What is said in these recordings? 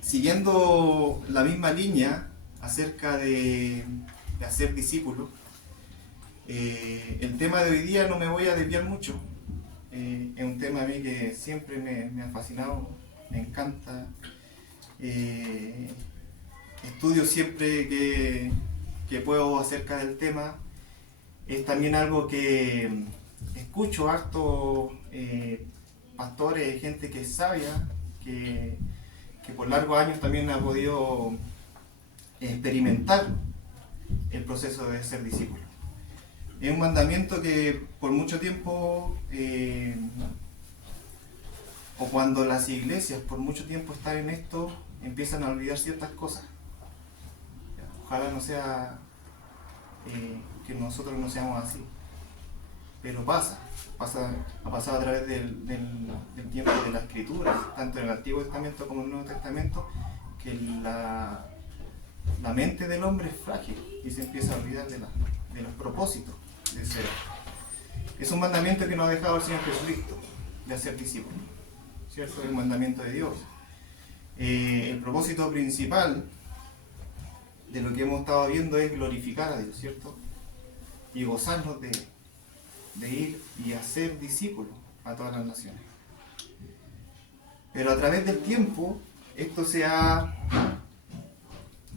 Siguiendo la misma línea acerca de hacer discípulos, el tema de hoy día no me voy a desviar mucho. Es un tema a mí que siempre me ha fascinado, me encanta. Estudio siempre que puedo acerca del tema. Es también algo que escucho harto pastores, gente que es sabia, que por largos años también ha podido experimentar el proceso de ser discípulo. Es un mandamiento que por mucho tiempo, o cuando las iglesias por mucho tiempo están en esto, empiezan a olvidar ciertas cosas. Ojalá no sea que nosotros no seamos así, pero ha pasado a través del tiempo de la escritura, tanto en el Antiguo Testamento como en el Nuevo Testamento, que la mente del hombre es frágil y se empieza a olvidar de los propósitos de ser. Es un mandamiento que nos ha dejado el Señor Jesucristo, de hacer discípulos, ¿cierto? Es el mandamiento de Dios. El propósito principal de lo que hemos estado viendo es glorificar a Dios, ¿cierto? Y gozarnos de ir y hacer discípulos a todas las naciones. Pero a través del tiempo, esto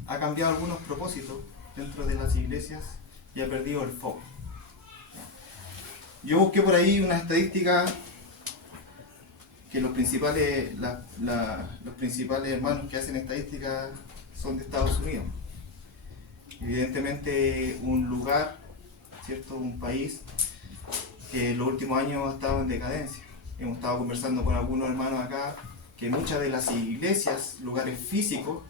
ha cambiado algunos propósitos dentro de las iglesias y ha perdido el foco. Yo busqué por ahí una estadística que los principales hermanos que hacen estadística son de Estados Unidos. Evidentemente un lugar, ¿cierto? Un país que en los últimos años ha estado en decadencia. Hemos estado conversando con algunos hermanos acá que muchas de las iglesias, lugares físicos,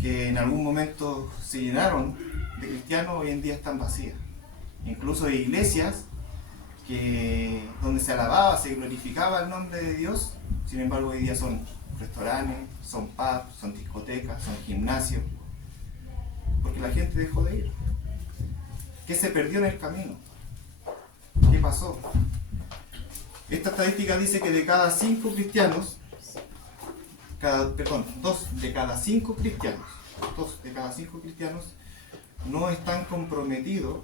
que en algún momento se llenaron de cristianos, hoy en día están vacías. Incluso iglesias donde se alababa, se glorificaba el nombre de Dios, sin embargo hoy día son restaurantes, son pubs, son discotecas, son gimnasios, porque la gente dejó de ir. ¿Qué se perdió en el camino? ¿Qué pasó? Esta estadística dice que de cada 5 cristianos, 2 de cada 5 cristianos no están comprometidos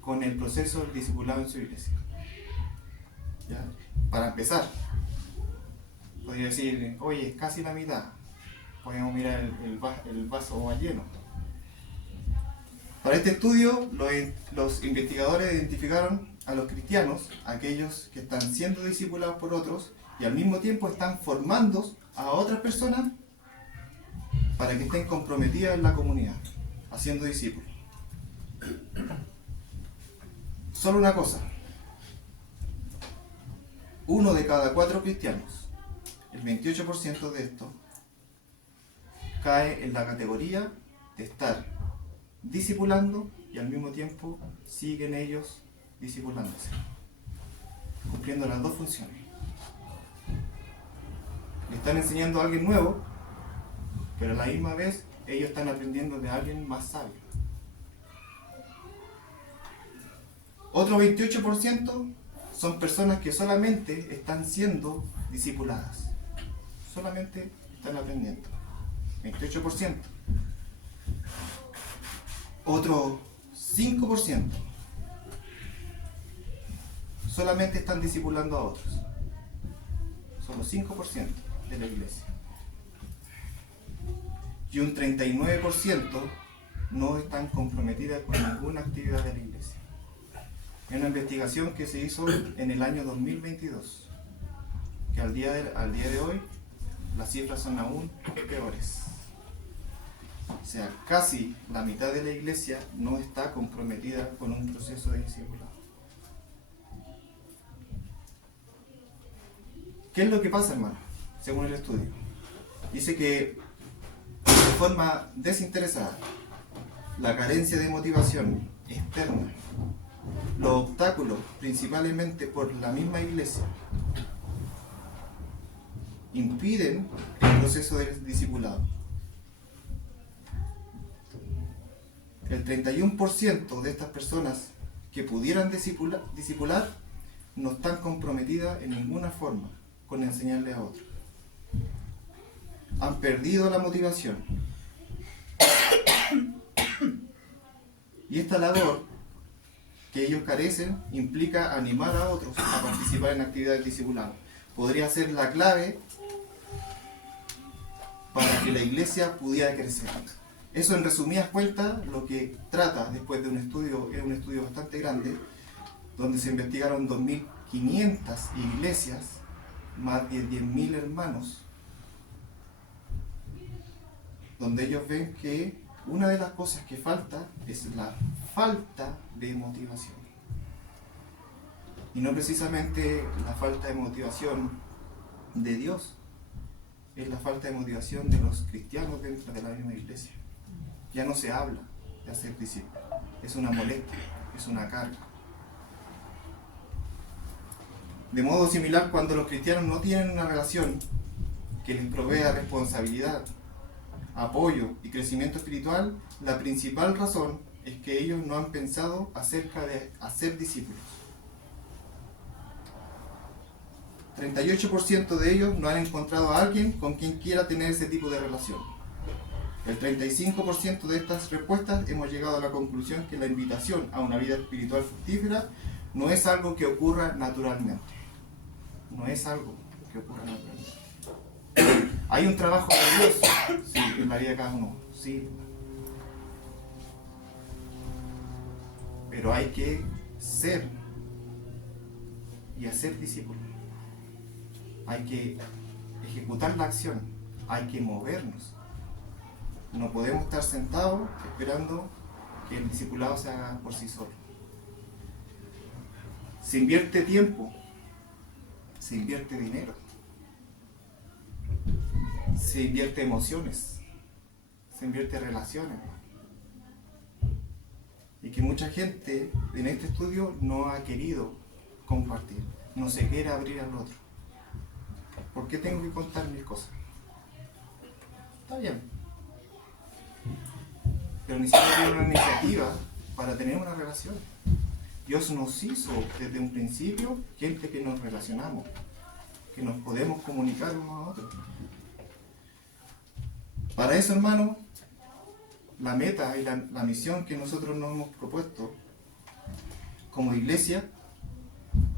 con el proceso del discipulado en su iglesia. ¿Ya? Para empezar, podría decir, oye, es casi la mitad. Podemos mirar el vaso más lleno. Para este estudio, los investigadores identificaron a los cristianos, aquellos que están siendo discipulados por otros y al mismo tiempo están formando a otras personas para que estén comprometidas en la comunidad, haciendo discípulos. Solo una cosa: 1 de cada 4 cristianos, el 28% de esto, cae en la categoría de estar discipulando y al mismo tiempo siguen ellos discipulándose, cumpliendo las dos funciones. Le están enseñando a alguien nuevo, pero a la misma vez ellos están aprendiendo de alguien más sabio. Otro 28% son personas que solamente están siendo discipuladas, solamente están aprendiendo. 28%. Otro 5% solamente están discipulando a otros. Solo 5% de la iglesia. Y un 39% no están comprometidas con ninguna actividad de la iglesia. Es una investigación que se hizo en el año 2022, que al día de hoy las cifras son aún peores. O sea, casi la mitad de la iglesia no está comprometida con un proceso de discipulado. ¿Qué es lo que pasa, hermano? Según el estudio, dice que de forma desinteresada, la carencia de motivación externa, los obstáculos, principalmente por la misma iglesia, impiden el proceso de discipulado. El 31% de estas personas que pudieran discipular no están comprometidas en ninguna forma con enseñarle a otros. Han perdido la motivación. Y esta labor que ellos carecen implica animar a otros a participar en actividades discipuladas. Podría ser la clave para que la iglesia pudiera crecer. Eso, en resumidas cuentas, lo que trata, después de un estudio, es un estudio bastante grande, donde se investigaron 2.500 iglesias, más de 10.000 hermanos, donde ellos ven que una de las cosas que falta es la falta de motivación. Y no precisamente la falta de motivación de Dios, es la falta de motivación de los cristianos dentro de la misma iglesia. Ya no se habla de hacer discípulos, es una molestia, es una carga. De modo similar, cuando los cristianos no tienen una relación que les provea responsabilidad, apoyo y crecimiento espiritual, la principal razón es que ellos no han pensado acerca de hacer discípulos. 38% de ellos no han encontrado a alguien con quien quiera tener ese tipo de relación. El 35% de estas respuestas hemos llegado a la conclusión que la invitación a una vida espiritual fructífera no es algo que ocurra naturalmente. No es algo que ocurra naturalmente. ¿Hay un trabajo de Dios? Sí, en la vida de cada uno. Sí. Pero hay que ser y hacer discípulos. Hay que ejecutar la acción. Hay que movernos. No podemos estar sentados esperando que el discipulado se haga por sí solo. Se invierte tiempo, se invierte dinero, se invierte emociones, se invierte relaciones. Y que mucha gente en este estudio no ha querido compartir, no se quiere abrir al otro. ¿Por qué tengo que contar mis cosas? Está bien. Pero ni siquiera tiene una iniciativa para tener una relación. Dios nos hizo desde un principio gente que nos relacionamos, que nos podemos comunicar unos a otros. Para eso, hermano, la meta y la misión que nosotros nos hemos propuesto como iglesia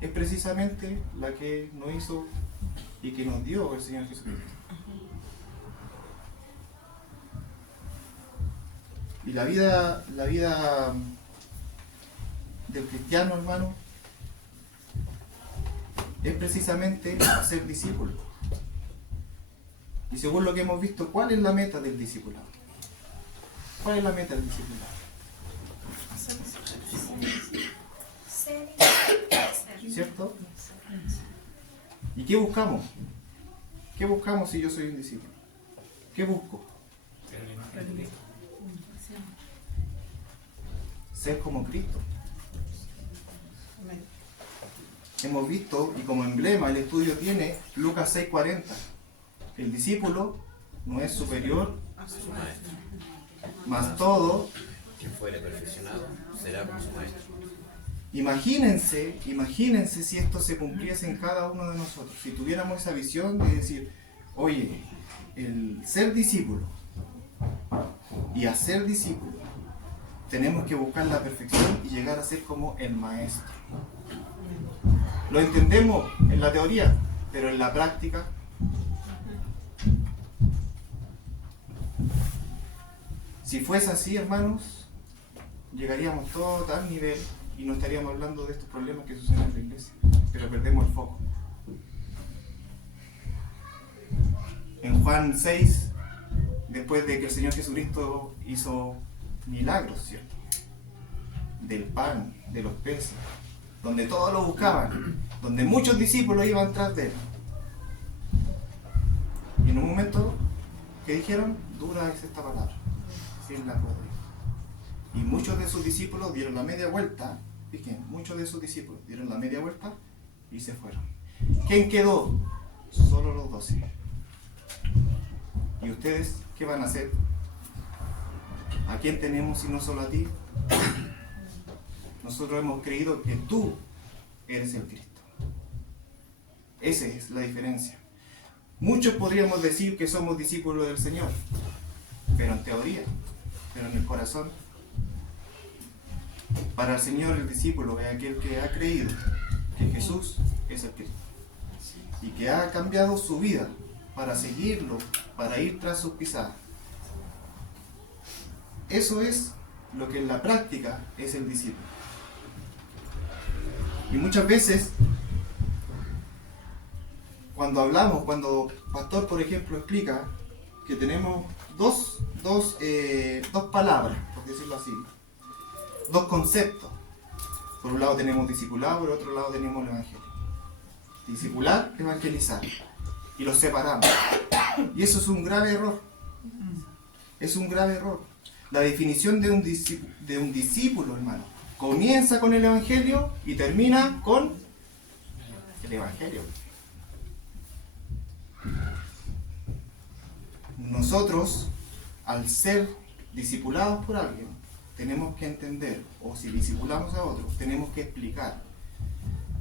es precisamente la que nos hizo y que nos dio el Señor Jesucristo. Y la vida del cristiano, hermano, es precisamente hacer discípulos. Y según lo que hemos visto, ¿cuál es la meta del discipulado? ¿Cuál es la meta del discipulado? ¿Cierto? ¿Y qué buscamos? ¿Qué buscamos si yo soy un discípulo? ¿Qué busco? Ser como Cristo. Hemos visto, y como emblema el estudio tiene Lucas 6:40. El discípulo no es superior a su maestro, mas todo quien fuere perfeccionado será como su maestro. Imagínense si esto se cumpliese en cada uno de nosotros, si tuviéramos esa visión de decir, oye, el ser discípulo y hacer discípulo, tenemos que buscar la perfección y llegar a ser como el maestro. Lo entendemos en la teoría, pero en la práctica, si fuese así, hermanos, llegaríamos todos a tal nivel y no estaríamos hablando de estos problemas que suceden en la iglesia, pero perdemos el foco. En Juan 6, después de que el Señor Jesucristo hizo milagros, ¿cierto? Del pan, de los peces, donde todos lo buscaban, donde muchos discípulos iban tras de él. Y en un momento, ¿qué dijeron? Dura es esta palabra, sin la podré. Y muchos de sus discípulos dieron la media vuelta, fíjense, muchos de sus discípulos dieron la media vuelta y se fueron. ¿Quién quedó? Solo los 12. ¿Y ustedes qué van a hacer? ¿A quién tenemos si no solo a ti? Nosotros hemos creído que tú eres el Cristo. Esa es la diferencia. Muchos podríamos decir que somos discípulos del Señor, pero en teoría, pero en el corazón. Para el Señor el discípulo es aquel que ha creído que Jesús es el Cristo y que ha cambiado su vida para seguirlo, para ir tras sus pisadas. Eso es lo que en la práctica es el discípulo. Y muchas veces, cuando Pastor, por ejemplo, explica que tenemos dos palabras, por decirlo así, dos conceptos. Por un lado tenemos discipulado, por otro lado tenemos el evangelio. Discipular, evangelizar. Y los separamos. Y eso es un grave error. Es un grave error. La definición de un discípulo, hermano, comienza con el evangelio y termina con el evangelio. Nosotros, al ser discipulados por alguien, tenemos que entender, o si discipulamos a otros, tenemos que explicar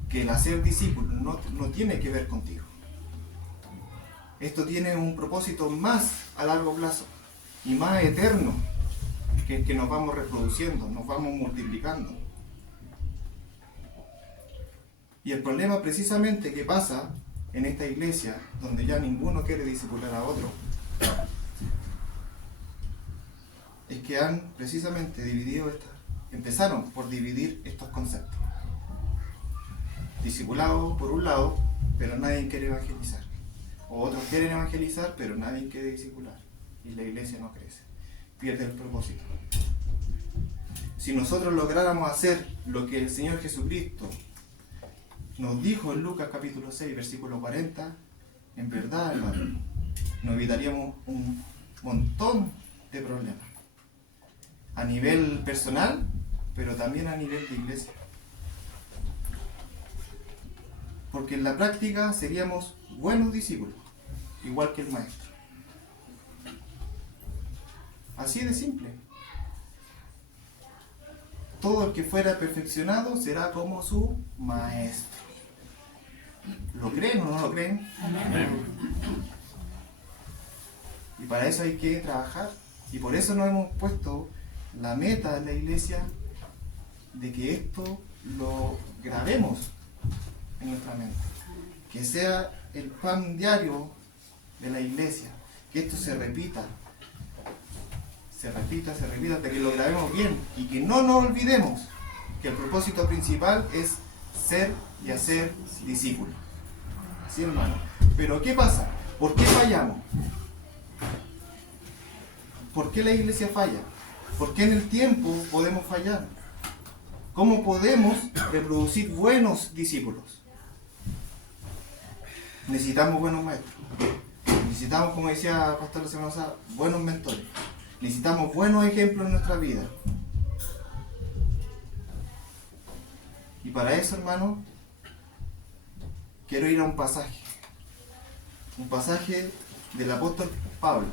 que el hacer discípulo no tiene que ver contigo. Esto tiene un propósito más a largo plazo y más eterno, que nos vamos reproduciendo, nos vamos multiplicando. Y el problema precisamente que pasa en esta iglesia, donde ya ninguno quiere discipular a otro, es que han precisamente empezaron por dividir estos conceptos. Discipulado por un lado, pero nadie quiere evangelizar. O otros quieren evangelizar, pero nadie quiere discipular. Y la iglesia no crece, pierde el propósito. Si nosotros lográramos hacer lo que el Señor Jesucristo nos dijo en Lucas capítulo 6, versículo 40, en verdad, hermano, nos evitaríamos un montón de problemas. A nivel personal, pero también a nivel de iglesia. Porque en la práctica seríamos buenos discípulos, igual que el maestro. Así de simple. Todo el que fuera perfeccionado será como su maestro. ¿Lo creen o no lo creen? Amén. Y para eso hay que trabajar. Y por eso nos hemos puesto la meta de la iglesia de que esto lo grabemos en nuestra mente. Que sea el pan diario de la iglesia. Que esto se repita hasta que lo grabemos bien y que no nos olvidemos que el propósito principal es ser y hacer discípulos. ¿Sí, hermano? Pero ¿qué pasa? ¿Por qué fallamos? ¿Por qué la iglesia falla? ¿Por qué en el tiempo podemos fallar? ¿Cómo podemos reproducir buenos discípulos? Necesitamos buenos maestros. Necesitamos, como decía Pastor la semana pasada, buenos mentores. Necesitamos buenos ejemplos en nuestra vida. Y para eso, hermano, quiero ir a un pasaje del apóstol Pablo,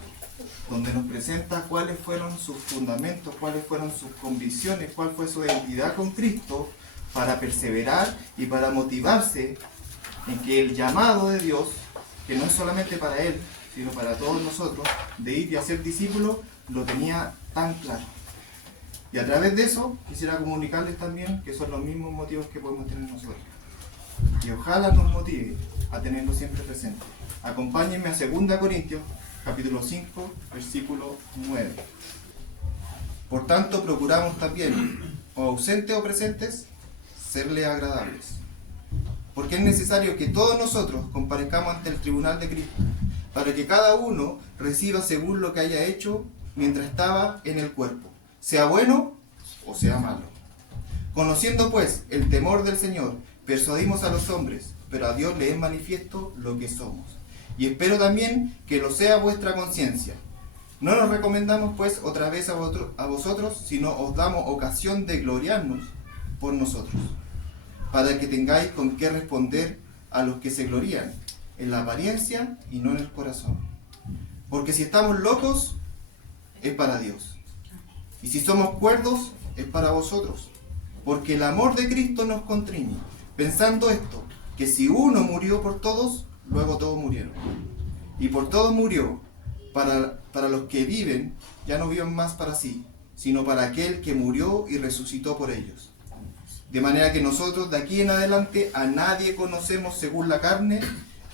donde nos presenta cuáles fueron sus fundamentos, cuáles fueron sus convicciones, cuál fue su identidad con Cristo para perseverar y para motivarse en que el llamado de Dios, que no es solamente para él, sino para todos nosotros, de ir y hacer discípulos, lo tenía tan claro. Y a través de eso quisiera comunicarles también que son los mismos motivos que podemos tener nosotros. Y ojalá nos motive a tenerlo siempre presente. Acompáñenme a 2 Corintios, capítulo 5, versículo 9. Por tanto, procuramos también, o ausentes o presentes, serle agradables. Porque es necesario que todos nosotros comparezcamos ante el tribunal de Cristo, para que cada uno reciba según lo que haya hecho mientras estaba en el cuerpo, sea bueno o sea malo. Conociendo pues el temor del Señor, persuadimos a los hombres, pero a Dios le es manifiesto lo que somos. Y espero también que lo sea vuestra conciencia. No nos recomendamos pues otra vez a vosotros, sino os damos ocasión de gloriarnos por nosotros, para que tengáis con qué responder a los que se glorían en la apariencia y no en el corazón. Porque si estamos locos, es para Dios. Y si somos cuerdos, es para vosotros. Porque el amor de Cristo nos constriñe, pensando esto, que si uno murió por todos, luego todos murieron. Y por todos murió, para los que viven, ya no viven más para sí, sino para aquel que murió y resucitó por ellos. De manera que nosotros de aquí en adelante a nadie conocemos según la carne,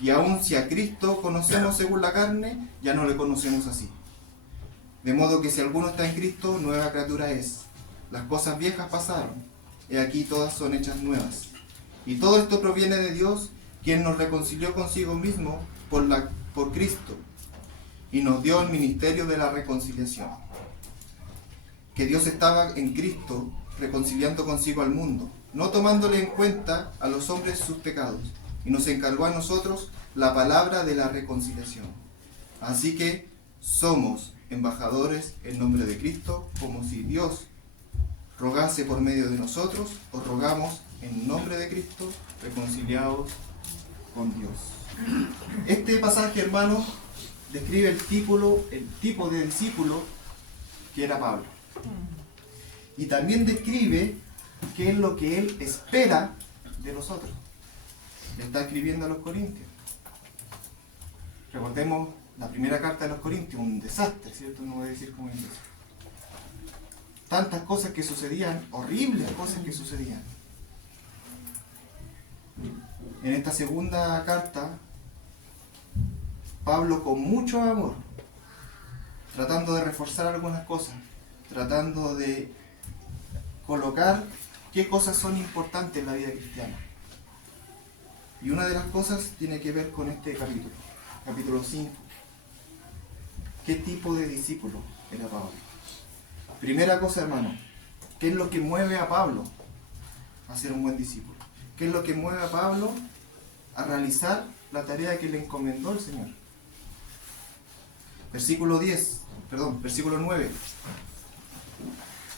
y aun si a Cristo conocemos según la carne, ya no le conocemos así. De modo que si alguno está en Cristo, nueva criatura es. Las cosas viejas pasaron, y aquí todas son hechas nuevas. Y todo esto proviene de Dios, quien nos reconcilió consigo mismo por Cristo, y nos dio el ministerio de la reconciliación. Que Dios estaba en Cristo reconciliando consigo al mundo, no tomándole en cuenta a los hombres sus pecados, y nos encargó a nosotros la palabra de la reconciliación. Así que somos embajadores en nombre de Cristo, como si Dios rogase por medio de nosotros, os rogamos en nombre de Cristo, reconciliados con Dios. Este pasaje, hermanos, describe el tipo de discípulo que era Pablo. Y también describe qué es lo que él espera de nosotros. Le está escribiendo a los Corintios. Recordemos la primera carta de los Corintios, un desastre, ¿cierto? No voy a decir cómo es eso. Tantas cosas que sucedían, horribles cosas que sucedían. En esta segunda carta, Pablo con mucho amor, tratando de reforzar algunas cosas, tratando de colocar qué cosas son importantes en la vida cristiana. Y una de las cosas tiene que ver con este capítulo, capítulo 5. ¿Qué tipo de discípulo era Pablo? Primera cosa, hermano, ¿qué es lo que mueve a Pablo a ser un buen discípulo? ¿Qué es lo que mueve a Pablo a realizar la tarea que le encomendó el Señor? Versículo 9.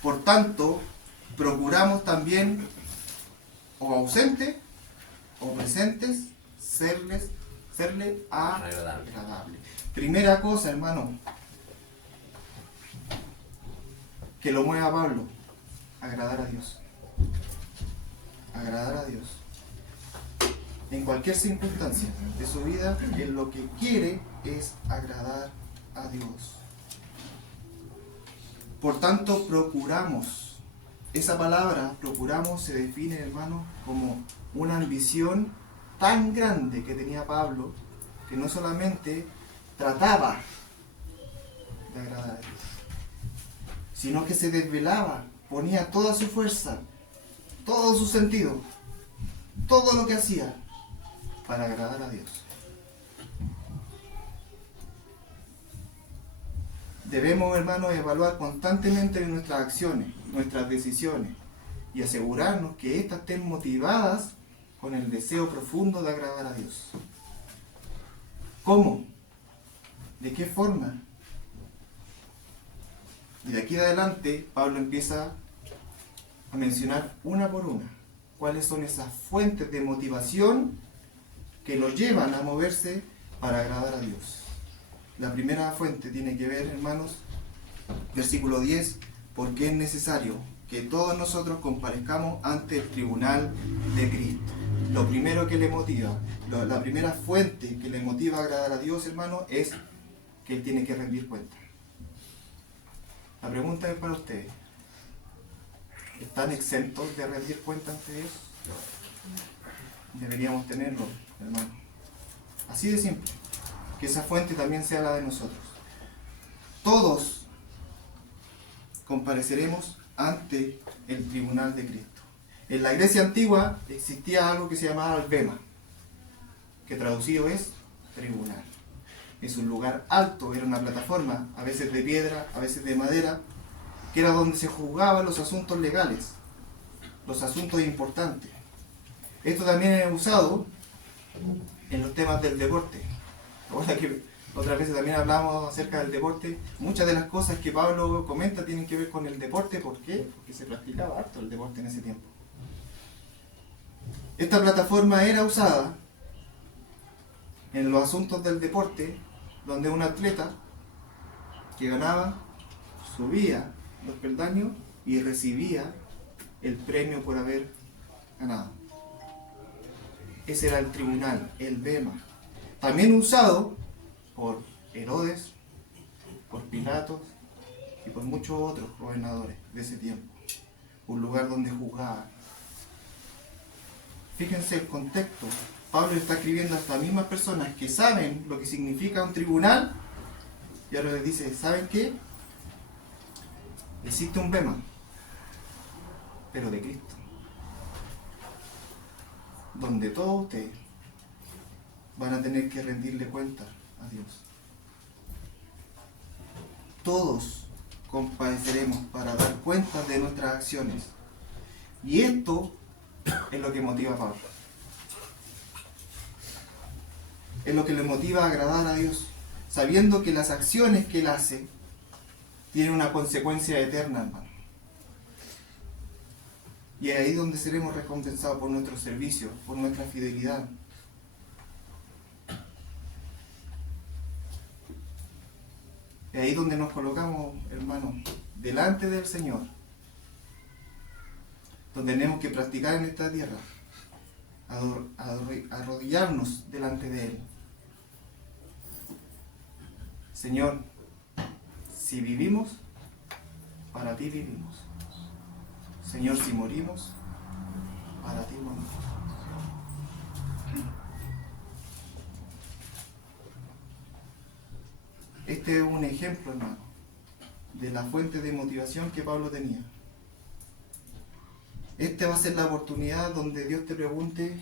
Por tanto, procuramos también, o ausentes, o presentes, serle agradable. Primera cosa, hermano, que lo mueve a Pablo, agradar a Dios. Agradar a Dios. En cualquier circunstancia de su vida, él lo que quiere es agradar a Dios. Por tanto, procuramos. Esa palabra, procuramos, se define, hermano, como una ambición tan grande que tenía Pablo, que no solamente trataba de agradar a Dios, sino que se desvelaba, ponía toda su fuerza, todo su sentido, todo lo que hacía para agradar a Dios. Debemos, hermanos, evaluar constantemente nuestras acciones, nuestras decisiones, y asegurarnos que éstas estén motivadas con el deseo profundo de agradar a Dios. ¿Cómo? ¿De qué forma? Y de aquí en adelante, Pablo empieza a mencionar una por una cuáles son esas fuentes de motivación que lo llevan a moverse para agradar a Dios. La primera fuente tiene que ver, hermanos, versículo 10, porque es necesario que todos nosotros comparezcamos ante el tribunal de Cristo. Lo primero que le motiva, la primera fuente que le motiva a agradar a Dios, hermano, es que él tiene que rendir cuenta. La pregunta es para ustedes: ¿están exentos de rendir cuenta ante Dios? Deberíamos tenerlo, hermano. Así de simple. Que esa fuente también sea la de nosotros. Todos compareceremos ante el tribunal de Cristo. En la iglesia antigua existía algo que se llamaba el bema, que traducido es tribunal. Es un lugar alto, era una plataforma, a veces de piedra, a veces de madera, que era donde se juzgaban los asuntos legales, los asuntos importantes. Esto también es usado en los temas del deporte. Ahora que otras veces también hablamos acerca del deporte, muchas de las cosas que Pablo comenta tienen que ver con el deporte. ¿Por qué? Porque se practicaba harto el deporte en ese tiempo. Esta plataforma era usada en los asuntos del deporte, donde un atleta que ganaba subía los peldaños y recibía el premio por haber ganado. Ese era el tribunal, el bema. También usado por Herodes, por Pilatos y por muchos otros gobernadores de ese tiempo. Un lugar donde juzgaban. Fíjense el contexto. Pablo está escribiendo a estas mismas personas que saben lo que significa un tribunal y ahora les dice, ¿saben qué? Existe un bema, pero de Cristo, donde todos ustedes van a tener que rendirle cuenta a Dios. Todos compadeceremos para dar cuenta de nuestras acciones. Y esto es lo que motiva a Pablo. Es lo que le motiva a agradar a Dios, sabiendo que las acciones que él hace tienen una consecuencia eterna, hermano. Y es ahí donde seremos recompensados por nuestro servicio, por nuestra fidelidad. Es ahí donde nos colocamos, hermano, delante del Señor, donde tenemos que practicar en esta tierra, arrodillarnos delante de Él. Señor, si vivimos, para ti vivimos. Señor, si morimos, para ti morimos. Este es un ejemplo, hermano, de la fuente de motivación que Pablo tenía. Esta va a ser la oportunidad donde Dios te pregunte,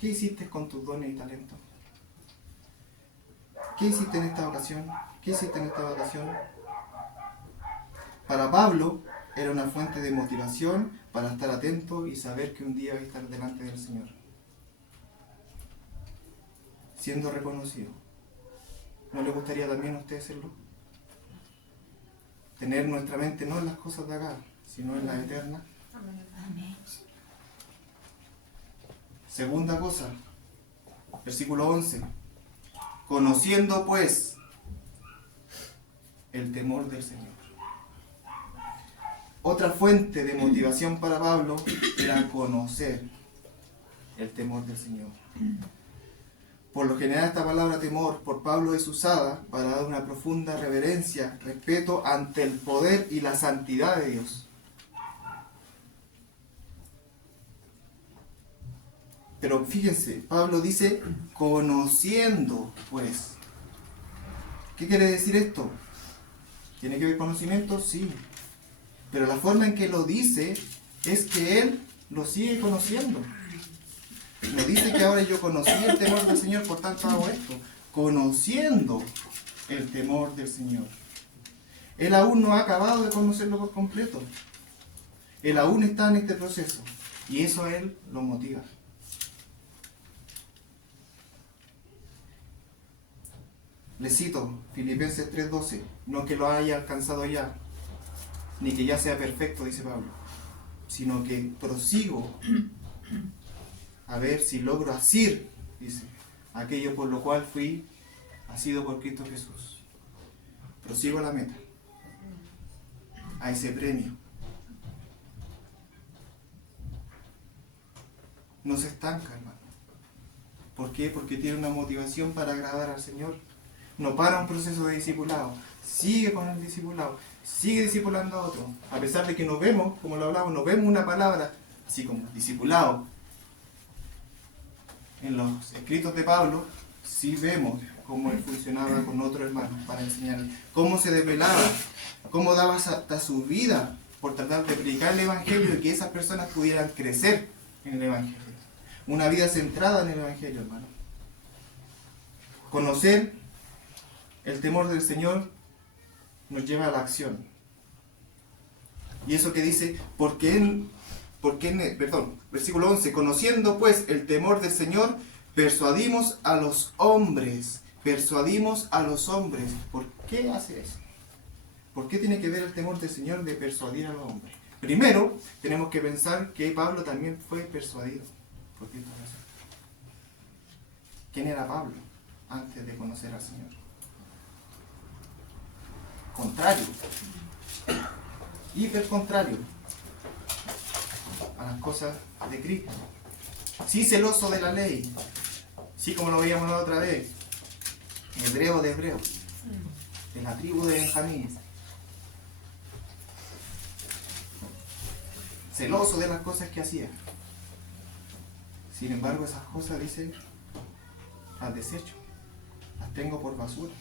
¿qué hiciste con tus dones y talentos? ¿Qué hiciste en esta ocasión? ¿Qué hiciste en esta vacación? Para Pablo era una fuente de motivación para estar atento y saber que un día va a estar delante del Señor, siendo reconocido. ¿No le gustaría también a usted hacerlo? Tener nuestra mente no en las cosas de acá, sino en las eternas. Segunda cosa, versículo 11. Conociendo pues el temor del Señor. Otra fuente de motivación para Pablo era conocer el temor del Señor. Por lo general esta palabra temor por Pablo es usada para dar una profunda reverencia, respeto ante el poder y la santidad de Dios. Pero fíjense, Pablo dice, conociendo pues. ¿Qué quiere decir esto? ¿Tiene que ver conocimiento? Sí. Pero la forma en que lo dice es que él lo sigue conociendo. No dice que ahora yo conocí el temor del Señor, por tanto hago esto. Conociendo el temor del Señor. Él aún no ha acabado de conocerlo por completo. Él aún está en este proceso. Y eso a él lo motiva. Le cito Filipenses 3:12. No que lo haya alcanzado ya, ni que ya sea perfecto, dice Pablo, sino que prosigo a ver si logro asir, dice, aquello por lo cual fui asido por Cristo Jesús. Prosigo a la meta, a ese premio. No se estanca, hermano. ¿Por qué? Porque tiene una motivación para agradar al Señor. No para un proceso de discipulado. Sigue con el discipulado. Sigue discipulando a otro. A pesar de que no vemos, como lo hablamos, no vemos una palabra así como discipulado. En los escritos de Pablo, sí vemos cómo él funcionaba con otro hermano para enseñarle. Cómo se desvelaba, cómo daba hasta su vida por tratar de predicar el Evangelio y que esas personas pudieran crecer en el Evangelio. Una vida centrada en el Evangelio, hermano. Conocer el temor del Señor nos lleva a la acción. Y eso que dice, versículo 11, conociendo pues el temor del Señor, persuadimos a los hombres. Persuadimos a los hombres. ¿Por qué hace eso? ¿Por qué tiene que ver el temor del Señor de persuadir a los hombres? Primero, tenemos que pensar que Pablo también fue persuadido por Cristo Jesús. ¿Quién era Pablo antes de conocer al Señor? Contrario, hiper contrario a las cosas de Cristo. Sí celoso de la ley. Sí, como lo veíamos la otra vez. Hebreo de hebreo. De la tribu de Benjamín. Celoso de las cosas que hacía. Sin embargo, esas cosas, dice, las desecho. Las tengo por basura.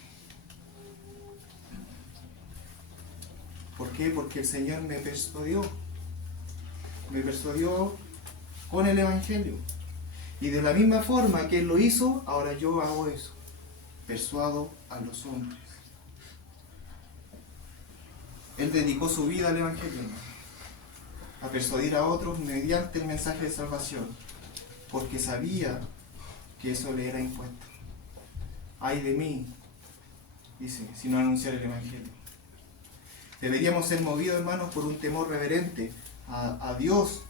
¿Por qué? Porque el Señor me persuadió. Me persuadió con el Evangelio. Y de la misma forma que Él lo hizo, ahora yo hago eso. Persuado a los hombres. Él dedicó su vida al Evangelio, a persuadir a otros mediante el mensaje de salvación, porque sabía que eso le era impuesto. Ay de mí, dice, si no anunciar el Evangelio. Deberíamos ser movidos, hermanos, por un temor reverente a Dios,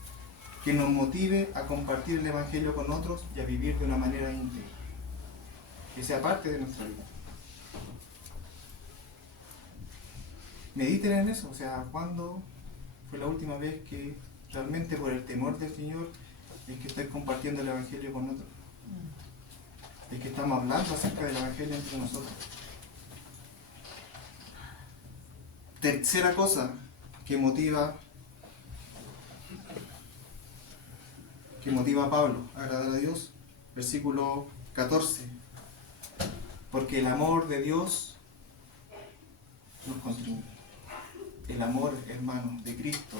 que nos motive a compartir el Evangelio con otros y a vivir de una manera íntegra, que sea parte de nuestra vida. Mediten en eso, o sea, ¿cuándo fue la última vez que realmente por el temor del Señor es que estoy compartiendo el Evangelio con otros? Es que estamos hablando acerca del Evangelio entre nosotros. Tercera cosa que motiva a Pablo a agradar a Dios, versículo 14. Porque el amor de Dios nos constriñe. El amor, hermano, de Cristo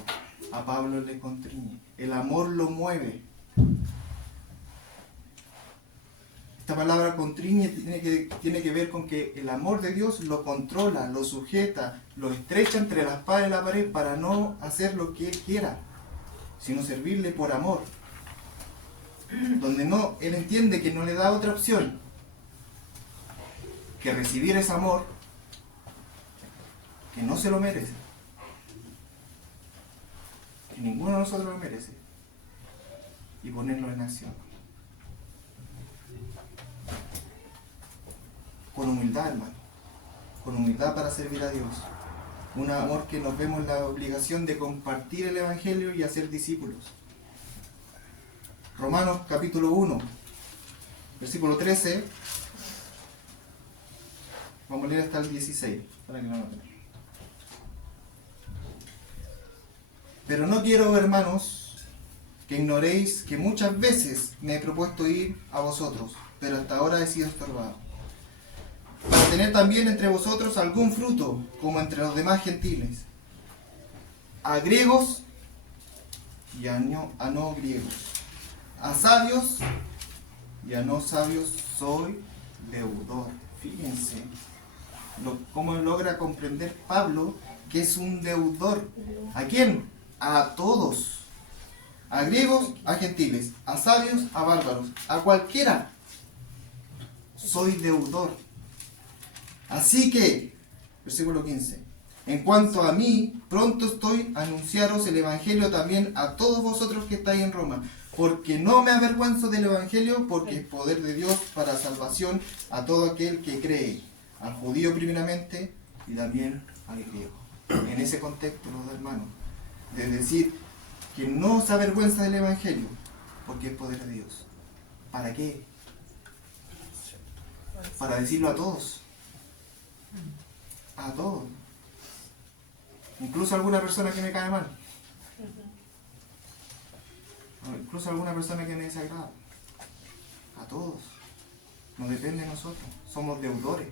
a Pablo le constriñe. El amor lo mueve. Esta palabra constriñe tiene que ver con que el amor de Dios lo controla, lo sujeta, lo estrecha entre la espada y la pared para no hacer lo que Él quiera, sino servirle por amor. Donde no, Él entiende que no le da otra opción que recibir ese amor que no se lo merece. Que ninguno de nosotros lo merece. Y ponerlo en acción. Con humildad, hermano. Con humildad para servir a Dios. Un amor que nos vemos la obligación de compartir el Evangelio y hacer discípulos. Romanos capítulo 1, versículo 13. Vamos a leer hasta el 16, para que lo noten. Pero no quiero, hermanos, que ignoréis que muchas veces me he propuesto ir a vosotros, pero hasta ahora he sido estorbado. Para tener también entre vosotros algún fruto, como entre los demás gentiles, a griegos y a no griegos, a sabios y a no sabios soy deudor. Fíjense cómo logra comprender Pablo que es un deudor. ¿A quién? A todos. A griegos, a gentiles, a sabios, a bárbaros, a cualquiera. Soy deudor. Así que, versículo 15, en cuanto a mí, pronto estoy a anunciaros el Evangelio también a todos vosotros que estáis en Roma, porque no me avergüenzo del Evangelio, porque es poder de Dios para salvación a todo aquel que cree, al judío primeramente y también al griego. En ese contexto, los hermanos, de decir que no se avergüenza del Evangelio, porque es poder de Dios. ¿Para qué? Para decirlo a todos. A todos. Incluso a alguna persona que me cae mal. Incluso a alguna persona que me desagrada. A todos. No depende de nosotros. Somos deudores.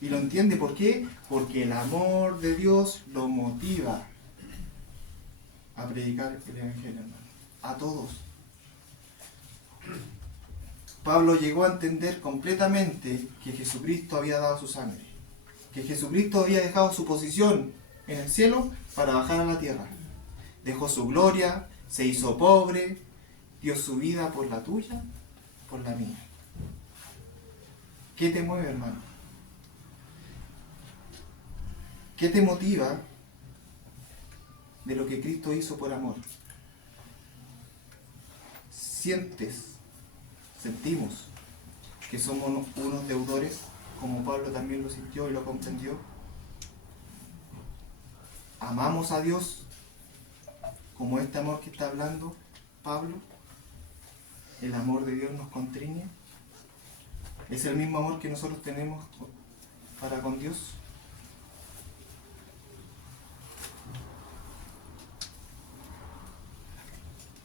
Y lo entiende. ¿Por qué? Porque el amor de Dios lo motiva a predicar el Evangelio, hermano. A todos. Pablo llegó a entender completamente que Jesucristo había dado su sangre. Que Jesucristo había dejado su posición en el cielo para bajar a la tierra. Dejó su gloria, se hizo pobre, dio su vida por la tuya, por la mía. ¿Qué te mueve, hermano? ¿Qué te motiva de lo que Cristo hizo por amor? Sentimos que somos unos deudores, como Pablo también lo sintió y lo comprendió. Amamos a Dios como este amor que está hablando Pablo. el amor de Dios nos constriñe. ¿Es el mismo amor que nosotros tenemos para con Dios?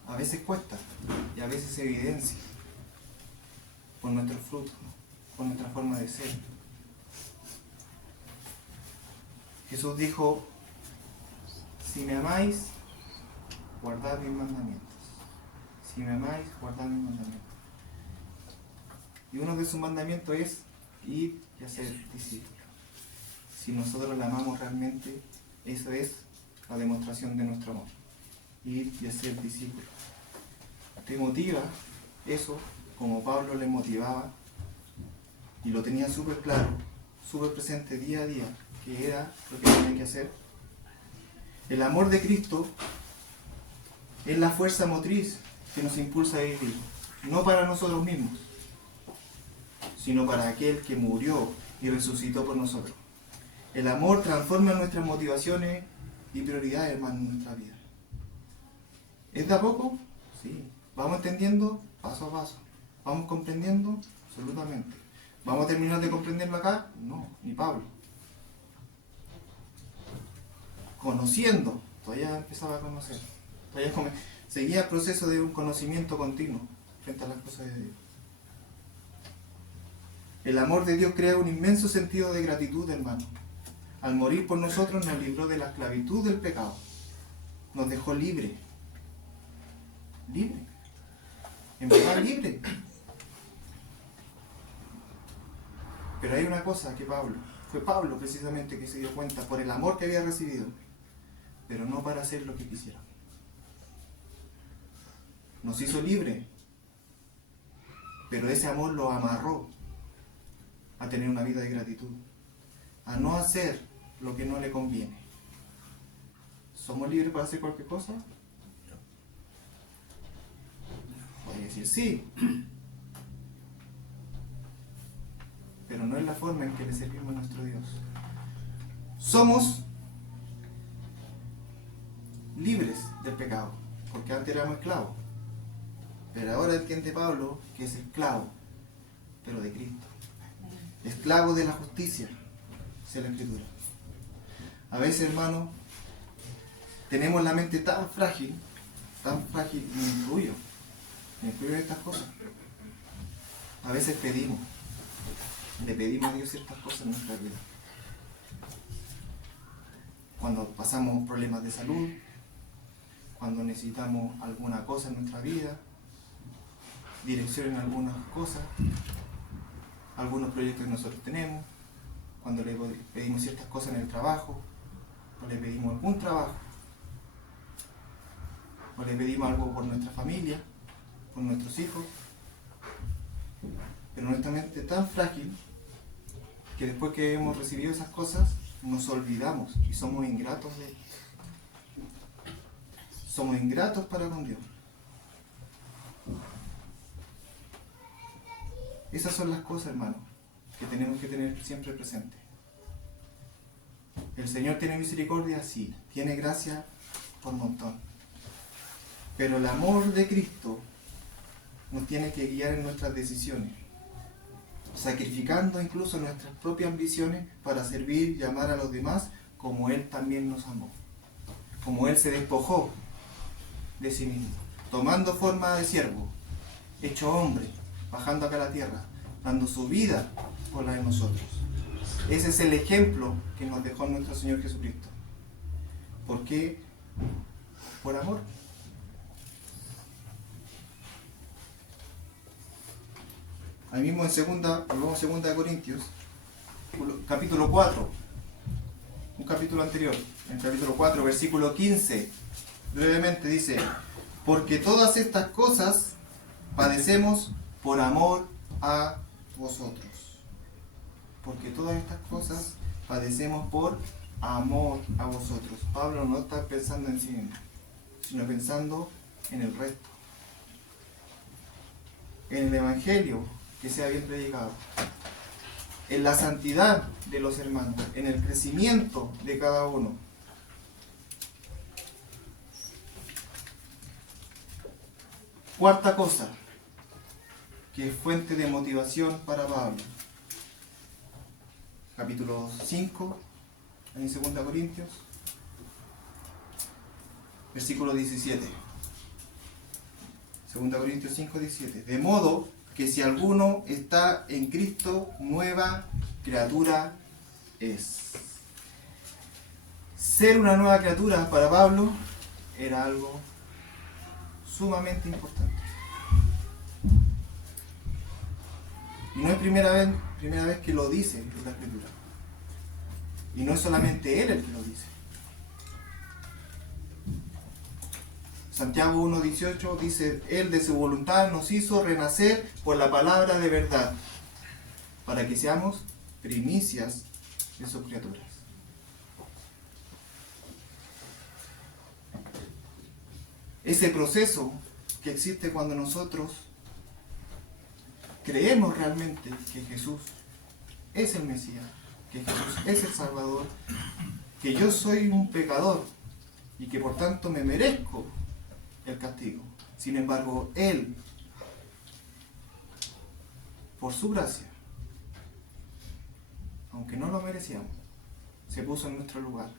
A veces cuesta y a veces se evidencia por nuestros frutos, por nuestra forma de ser. Jesús dijo: si me amáis, guardad mis mandamientos. Si me amáis, guardad mis mandamientos. Y uno de sus mandamientos es ir y hacer discípulos. Si nosotros la amamos realmente, eso es la demostración de nuestro amor. Ir y hacer discípulos. Te motiva eso, como Pablo le motivaba, y lo tenía súper claro, súper presente día a día, que era lo que tenía que hacer. El amor de Cristo es la fuerza motriz que nos impulsa a vivir, no para nosotros mismos, sino para aquel que murió y resucitó por nosotros. El amor transforma nuestras motivaciones y prioridades, hermano, en nuestra vida. ¿Es de a poco? Sí. ¿Vamos entendiendo? Paso a paso. ¿Vamos comprendiendo? Absolutamente. ¿Vamos a terminar de comprenderlo acá? No, ni Pablo. Conociendo, todavía empezaba a conocer. Seguía el proceso de un conocimiento continuo frente a las cosas de Dios. El amor de Dios crea un inmenso sentido de gratitud, hermano. Al morir por nosotros nos libró de la esclavitud del pecado. Nos dejó libre. Libre. En verdad libre. Pero hay una cosa que fue Pablo precisamente que se dio cuenta por el amor que había recibido, pero no para hacer lo que quisiera. Nos hizo libre, pero ese amor lo amarró a tener una vida de gratitud, a no hacer lo que no le conviene. ¿Somos libres para hacer cualquier cosa? Voy a decir sí, pero no es la forma en que le servimos a nuestro Dios. Somos libres del pecado, porque antes éramos esclavos, pero ahora entiende Pablo que es esclavo, pero de Cristo, esclavo de la justicia, dice la Escritura. A veces, hermano, tenemos la mente tan frágil, y me incluyo en estas cosas. A veces le pedimos a Dios ciertas cosas en nuestra vida. Cuando pasamos problemas de salud, cuando necesitamos alguna cosa en nuestra vida, dirección en algunas cosas, algunos proyectos que nosotros tenemos, cuando le pedimos ciertas cosas en el trabajo, o le pedimos algún trabajo, o le pedimos algo por nuestra familia, por nuestros hijos, pero nuestra mente es tan frágil que después que hemos recibido esas cosas nos olvidamos y somos ingratos somos ingratos para con Dios. Esas son las cosas, hermano, que tenemos que tener siempre presente. ¿El Señor tiene misericordia? Sí. ¿Tiene gracia? Por montón. Pero el amor de Cristo nos tiene que guiar en nuestras decisiones, sacrificando incluso nuestras propias ambiciones para servir y amar a los demás como Él también nos amó. Como Él se despojó de sí mismo, tomando forma de siervo, hecho hombre, bajando acá a la tierra, dando su vida por la de nosotros. Ese es el ejemplo que nos dejó nuestro Señor Jesucristo. ¿Por qué? Por amor. Ahí mismo en segunda de Corintios, capítulo 4, un capítulo anterior, en el capítulo 4, versículo 15, brevemente dice: porque todas estas cosas padecemos por amor a vosotros. Porque todas estas cosas padecemos por amor a vosotros. Pablo no está pensando en sí mismo, sino pensando en el resto, en el Evangelio que sea bien predicado, en la santidad de los hermanos, en el crecimiento de cada uno. Cuarta cosa, que es fuente de motivación para Pablo. Capítulo 5, en 2 Corintios, versículo 17. 2 Corintios 5, 17. De modo que si alguno está en Cristo, nueva criatura es. Ser una nueva criatura para Pablo era algo sumamente importante. Y no es primera vez que lo dice en la Escritura. Y no es solamente él el que lo dice. Santiago 1:18 dice: Él de su voluntad nos hizo renacer por la palabra de verdad, para que seamos primicias de sus criaturas. Ese proceso que existe cuando nosotros creemos realmente que Jesús es el Mesías, que Jesús es el Salvador, que yo soy un pecador y que por tanto me merezco el castigo. Sin embargo, Él, por su gracia, aunque no lo merecíamos, se puso en nuestro lugar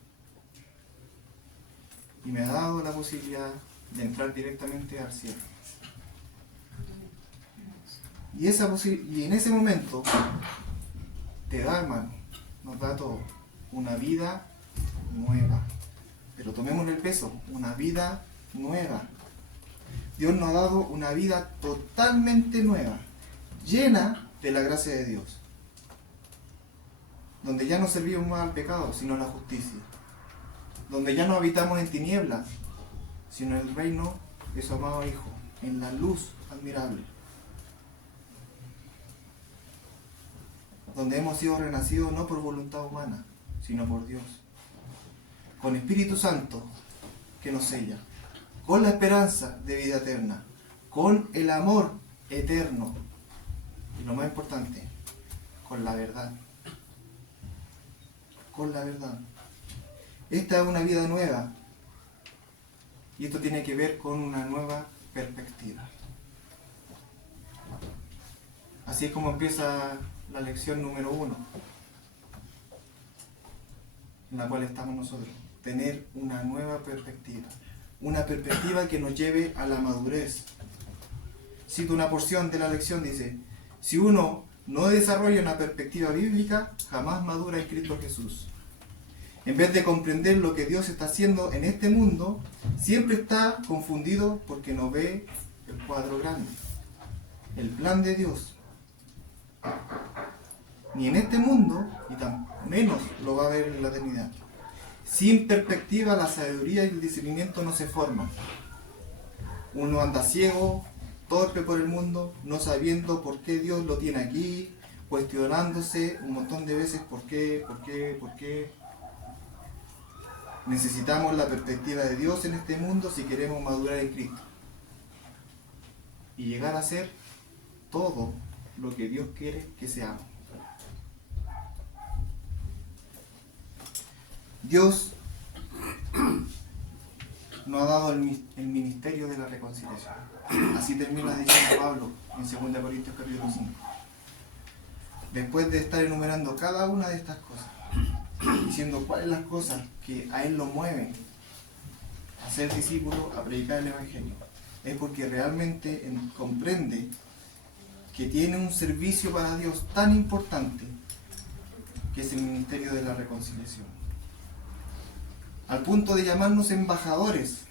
y me ha dado la posibilidad de entrar directamente al cielo. Y en ese momento te da, hermano, nos da todo, una vida nueva. Pero tomemos el peso, una vida nueva. Dios nos ha dado una vida totalmente nueva, llena de la gracia de Dios, donde ya no servimos más al pecado, sino a la justicia, donde ya no habitamos en tinieblas, sino en el reino de su amado Hijo, en la luz admirable, donde hemos sido renacidos no por voluntad humana, sino por Dios, con Espíritu Santo que nos sella, con la esperanza de vida eterna, con el amor eterno y lo más importante, con la verdad. Con la verdad. Esta es una vida nueva y esto tiene que ver con una nueva perspectiva. Así es como empieza la lección número 1, en la cual estamos nosotros. Tener una nueva perspectiva. Una perspectiva que nos lleve a la madurez. Cito una porción de la lección, dice: si uno no desarrolla una perspectiva bíblica, jamás madura en Cristo Jesús. En vez de comprender lo que Dios está haciendo en este mundo, siempre está confundido porque no ve el cuadro grande, el plan de Dios. Ni en este mundo, ni tan menos lo va a ver en la eternidad. Sin perspectiva, la sabiduría y el discernimiento no se forman. Uno anda ciego, torpe por el mundo, no sabiendo por qué Dios lo tiene aquí, cuestionándose un montón de veces por qué. Necesitamos la perspectiva de Dios en este mundo si queremos madurar en Cristo y llegar a ser todo lo que Dios quiere que seamos. Dios nos ha dado el ministerio de la reconciliación. Así termina diciendo Pablo en 2 Corintios capítulo 5. Después de estar enumerando cada una de estas cosas, diciendo cuáles son las cosas que a él lo mueven a ser discípulo, a predicar el Evangelio, es porque realmente comprende que tiene un servicio para Dios tan importante, que es el ministerio de la reconciliación, al punto de llamarnos embajadores.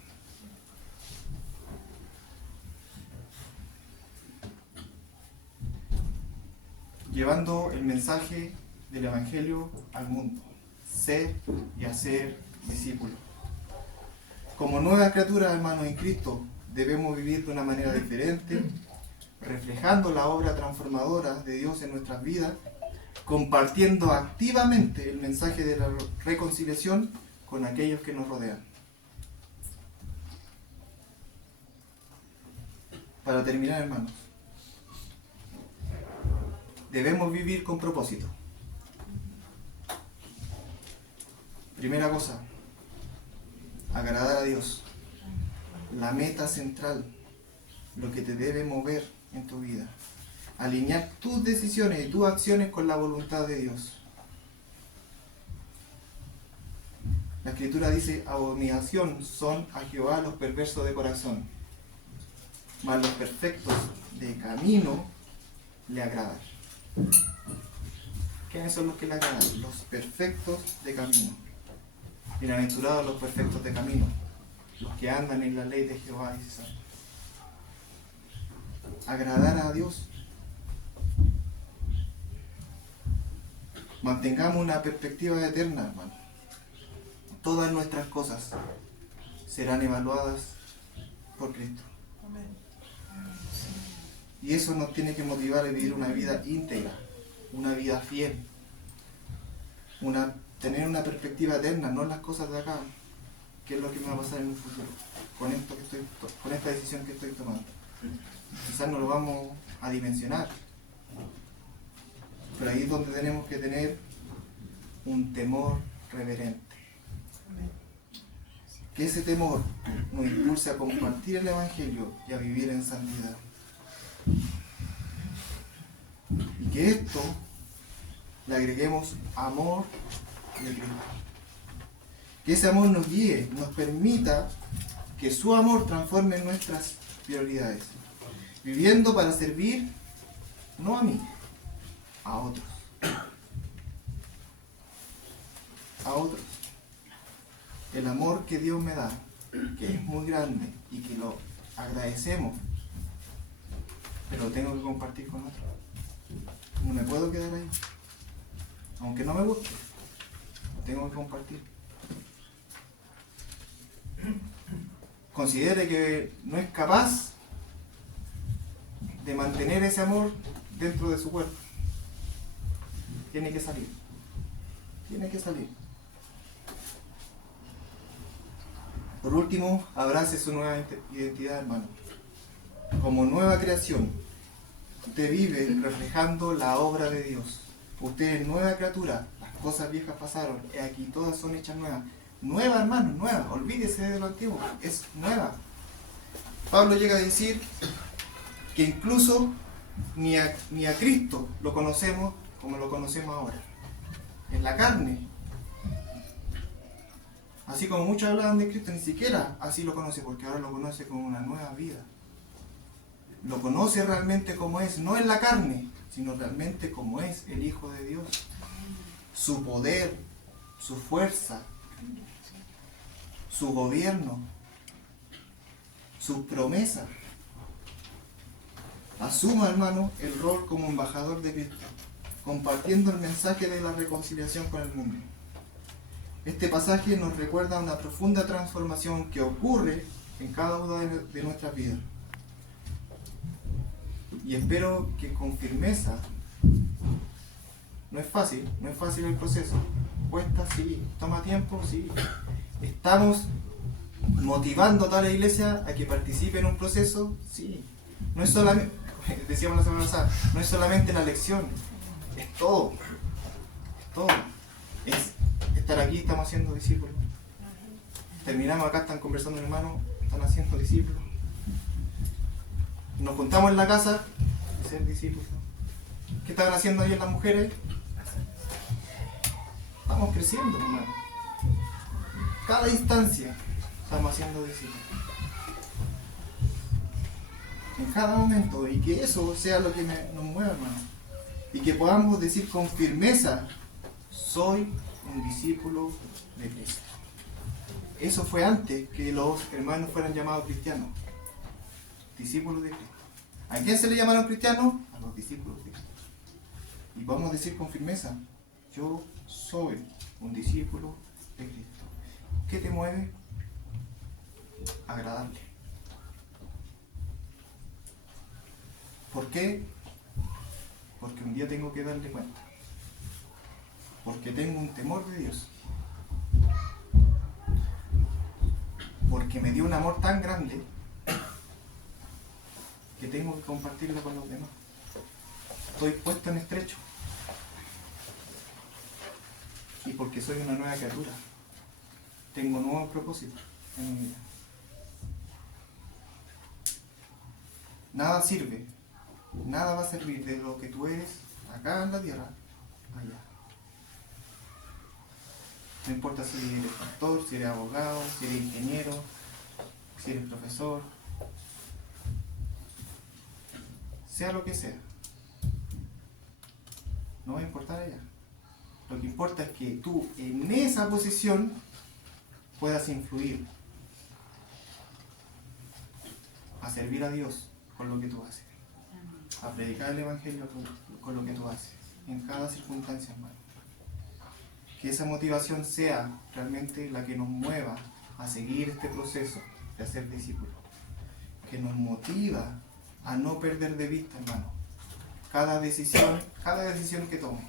Llevando el mensaje del Evangelio al mundo. Ser y hacer discípulos. Como nuevas criaturas, hermanos, en Cristo, debemos vivir de una manera diferente, reflejando la obra transformadora de Dios en nuestras vidas, compartiendo activamente el mensaje de la reconciliación con aquellos que nos rodean. Para terminar, hermanos, debemos vivir con propósito. Primera cosa, agradar a Dios. La meta central, lo que te debe mover en tu vida. alinear tus decisiones y tus acciones con la voluntad de Dios. La Escritura dice: abominación son a Jehová los perversos de corazón, mas los perfectos de camino le agradan. ¿Quiénes son los que le agradan? Los perfectos de camino. Bienaventurados los perfectos de camino, los que andan en la ley de Jehová, dice Santo. Agradar a Dios. Mantengamos una perspectiva eterna, hermano. Todas nuestras cosas serán evaluadas por Cristo. Y eso nos tiene que motivar a vivir una vida íntegra, una vida fiel, tener una perspectiva eterna, no las cosas de acá. ¿Qué es lo que me va a pasar en un futuro con esta decisión que estoy tomando? Quizás no lo vamos a dimensionar, pero ahí es donde tenemos que tener un temor reverente. Que ese temor nos impulse a compartir el Evangelio y a vivir en santidad. Y que esto le agreguemos amor de Cristo. Que ese amor nos guíe, nos permita que su amor transforme nuestras prioridades. Viviendo para servir, no a mí, a otros. A otros. El amor que Dios me da, que es muy grande y que lo agradecemos, pero lo tengo que compartir con otros. No me puedo quedar ahí. Aunque no me guste, lo tengo que compartir. Considere que no es capaz de mantener ese amor dentro de su cuerpo. Tiene que salir. Tiene que salir. Por último, abrace su nueva identidad, hermano. Como nueva creación, usted vive reflejando la obra de Dios. Usted es nueva criatura. Las cosas viejas pasaron. Aquí todas son hechas nuevas. Nueva, hermano, nueva. Olvídese de lo antiguo. Es nueva. Pablo llega a decir que incluso ni a Cristo lo conocemos como lo conocemos ahora. En la carne. Así como muchos hablaban de Cristo, ni siquiera así lo conoce, porque ahora lo conoce como una nueva vida. Lo conoce realmente como es, no en la carne, sino realmente como es el Hijo de Dios. Su poder, su fuerza, su gobierno, su promesa. Asuma, hermano, el rol como embajador de Cristo, compartiendo el mensaje de la reconciliación con el mundo. Este pasaje nos recuerda una profunda transformación que ocurre en cada una de nuestras vidas. Y espero que con firmeza, no es fácil el proceso, cuesta, sí, toma tiempo, sí. Estamos motivando a toda la iglesia a que participe en un proceso, sí. No es solamente, decíamos la semana pasada, no es solamente la lección, es todo. Es todo. Es estar aquí, estamos haciendo discípulos. Terminamos acá, están conversando hermanos, están haciendo discípulos. Nos juntamos en la casa, ser discípulos. ¿Qué estaban haciendo ayer las mujeres? Estamos creciendo, hermano. Cada instancia estamos haciendo discípulos. En cada momento, y que eso sea lo que nos mueva, hermano. Y que podamos decir con firmeza: soy un discípulo de Cristo. Eso fue antes que los hermanos fueran llamados cristianos. Discípulos de Cristo. ¿A quién se le llamaron cristianos? A los discípulos de Cristo. Y podemos decir con firmeza: yo soy un discípulo de Cristo. ¿Qué te mueve? Agradarle. ¿Por qué? Porque un día tengo que darle cuenta. Porque tengo un temor de Dios. Porque me dio un amor tan grande que tengo que compartirlo con los demás. Estoy puesto en estrecho. Y porque soy una nueva criatura. Tengo nuevos propósitos en mi vida. Nada sirve Nada va a servir de lo que tú eres acá en la tierra, allá. No importa si eres pastor, si eres abogado, si eres ingeniero, si eres profesor, sea lo que sea. No va a importar allá. Lo que importa es que tú en esa posición puedas influir a servir a Dios con lo que tú haces, a predicar el Evangelio con lo que tú haces, en cada circunstancia, hermano. Que esa motivación sea realmente la que nos mueva a seguir este proceso de hacer discípulos, que nos motiva a no perder de vista, hermano, cada decisión que tome.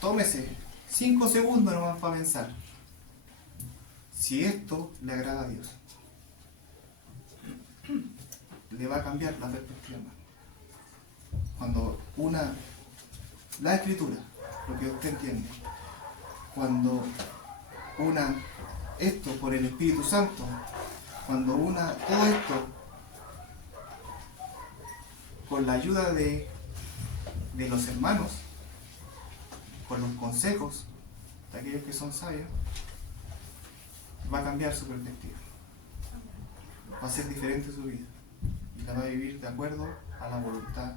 Tómese 5 segundos nomás para pensar si esto le agrada a Dios. Le va a cambiar la perspectiva, hermano. Cuando la escritura, lo que usted entiende, cuando esto por el Espíritu Santo, cuando todo esto con la ayuda de los hermanos, con los consejos de aquellos que son sabios, va a cambiar su perspectiva. Va a ser diferente su vida y la va a vivir de acuerdo a la voluntad